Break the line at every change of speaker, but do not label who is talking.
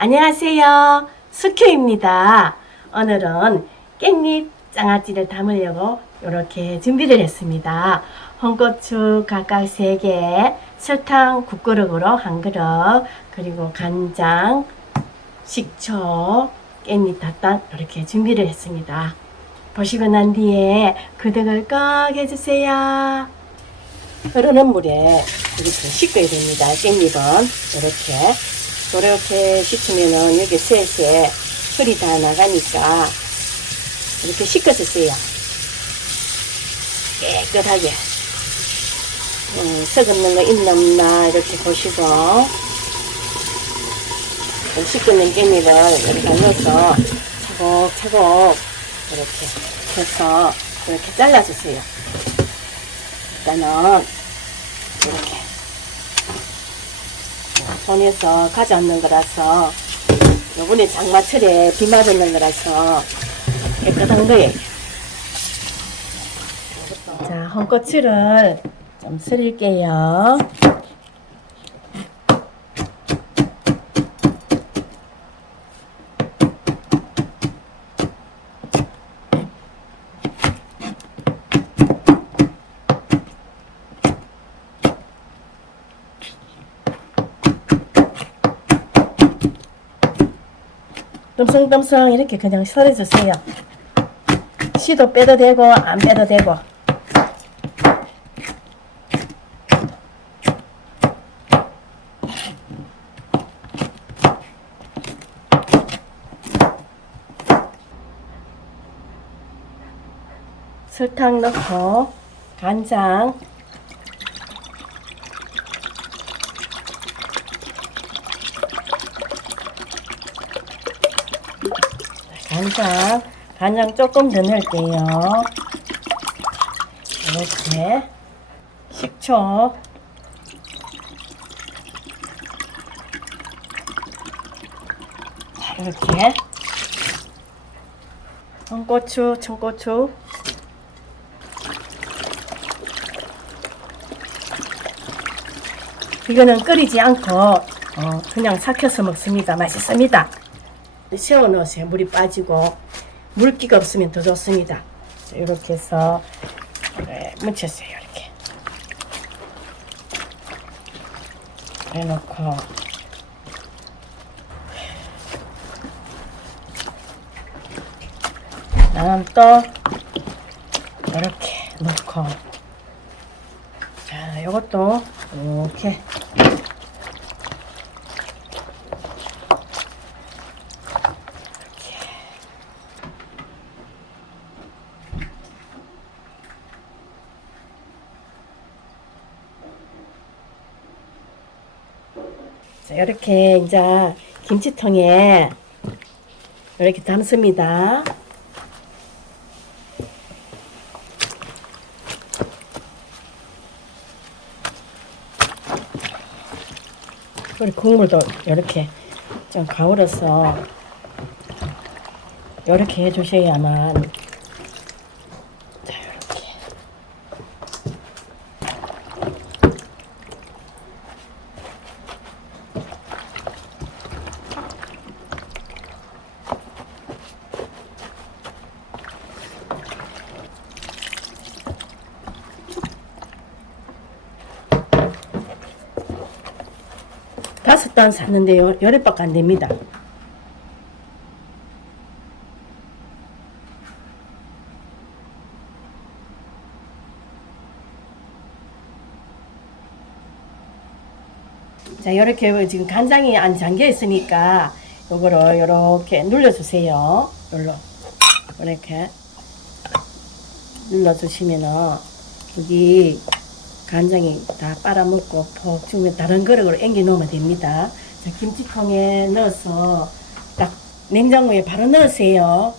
안녕하세요. 수큐입니다. 오늘은 깻잎 장아찌를 담으려고 이렇게 준비를 했습니다. 홍고추 각각 3개, 설탕 국그릇으로 한 그릇, 그리고 간장, 식초, 깻잎 닷단 이렇게 준비를 했습니다. 보시고 난 뒤에 그득을 꽉 해주세요. 흐르는 물에 이렇게 씻어야 됩니다. 깻잎은 이렇게 이렇게 씻으면은 여기 셋에 흙이 다 나가니까 이렇게 씻어주세요. 깨끗하게 음, 썩은 거 있나 없나 이렇게 보시고 씻는 깻잎을 여기다 넣어서 차곡차곡 이렇게 해서 이렇게 잘라주세요. 일단은 이렇게 손에서 가져왔는 거라서 요번에 장마철에 비 맞았는 거라서 깨끗한 거예요. 자, 홍고추를 좀 쓸게요. 듬성듬성 이렇게 그냥 썰어주세요. 씨도 빼도 되고 안 빼도 되고 설탕 넣고 간장 간장, 간장 조금 더 넣을게요. 이렇게 식초, 자, 이렇게 청고추, 이거는 끓이지 않고 어, 그냥 삭혀서 먹습니다. 맛있습니다. 세워 넣으세요. 물이 빠지고 물기가 없으면 더 좋습니다. 자, 이렇게 해서 네, 묻혔어요. 이렇게 해놓고 다음 또 이렇게 넣고 자 이것도 이렇게 이렇게 이제 김치통에 이렇게 담습니다. 그리고 국물도 이렇게 좀 가울여서 이렇게 해주셔야만 다섯 단 샀는데 요. 열흘밖에 안 됩니다. 자, 이렇게 지금 간장이 안 잠겨 있으니까 요거를 이렇게 눌러주세요. 눌러. 이렇게 눌러주시면은 여기 간장이 다 빨아먹고 푹 주면 다른 그릇으로 앵겨 놓으면 됩니다. 자, 김치통에 넣어서 딱 냉장고에 바로 넣으세요.